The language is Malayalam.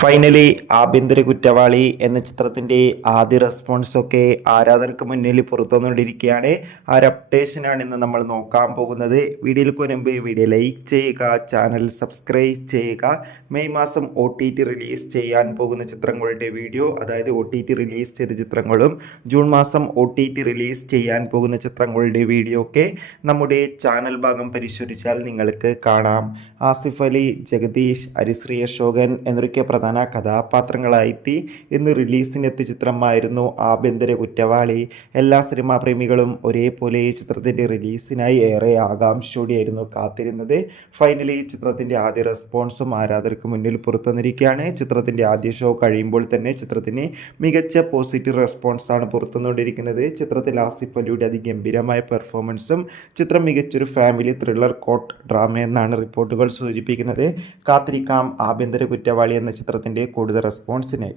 ഫൈനലി ആഭ്യന്തര കുറ്റവാളി എന്ന ചിത്രത്തിൻ്റെ ആദ്യ റെസ്പോൺസൊക്കെ ആരാധകർക്ക് മുന്നിൽ പുറത്തുവന്നുകൊണ്ടിരിക്കുകയാണ്. ആ ഒരു അപ്ഡേഷനാണ് ഇന്ന് നമ്മൾ നോക്കാൻ പോകുന്നത്. വീഡിയോയിലേക്ക് മുൻപ് വീഡിയോ ലൈക്ക് ചെയ്യുക, ചാനൽ സബ്സ്ക്രൈബ് ചെയ്യുക. മെയ് മാസം OTT റിലീസ് ചെയ്യാൻ പോകുന്ന ചിത്രങ്ങളുടെ വീഡിയോ, അതായത് OTT റിലീസ് ചെയ്ത ചിത്രങ്ങളും ജൂൺ മാസം OTT റിലീസ് ചെയ്യാൻ പോകുന്ന ചിത്രങ്ങളുടെ വീഡിയോ ഒക്കെ നമ്മുടെ ചാനൽ ഭാഗം പരിശോധിച്ചാൽ നിങ്ങൾക്ക് കാണാം. ആസിഫ് അലി, ജഗദീഷ്, ഹരിശ്രീ അശോകൻ എന്നൊക്കെ പ്രധാന കഥാപാത്രങ്ങളായെത്തി ഇന്ന് റിലീസിനെത്തിയ ചിത്രമായിരുന്നു ആഭ്യന്തര കുറ്റവാളി. എല്ലാ സിനിമാ പ്രേമികളും ഒരേപോലെ ഈ ചിത്രത്തിൻ്റെ റിലീസിനായി ഏറെ ആകാംക്ഷയോടെയായിരുന്നു കാത്തിരുന്നത്. ഫൈനലി ചിത്രത്തിൻ്റെ ആദ്യ റെസ്പോൺസും ആരാധകർക്ക് മുന്നിൽ പുറത്തുവന്നിരിക്കുകയാണ്. ചിത്രത്തിൻ്റെ ആദ്യ ഷോ കഴിയുമ്പോൾ തന്നെ ചിത്രത്തിന് മികച്ച പോസിറ്റീവ് റെസ്പോൺസാണ് പുറത്തുവന്നുകൊണ്ടിരിക്കുന്നത്. ചിത്രത്തിൽ ആസിഫ് അലിയുടെ അതിഗംഭീരമായ പെർഫോമൻസും ചിത്രം മികച്ചൊരു ഫാമിലി ത്രില്ലർ കോട്ട് ഡ്രാമ എന്നാണ് റിപ്പോർട്ടുകൾ സൂചിപ്പിക്കുന്നത്. കാത്തിരിക്കാം ആഭ്യന്തര കുറ്റവാളി എന്ന ചിത്രത്തിൻ്റെ കൂടുതൽ റെസ്പോൺസിനായി.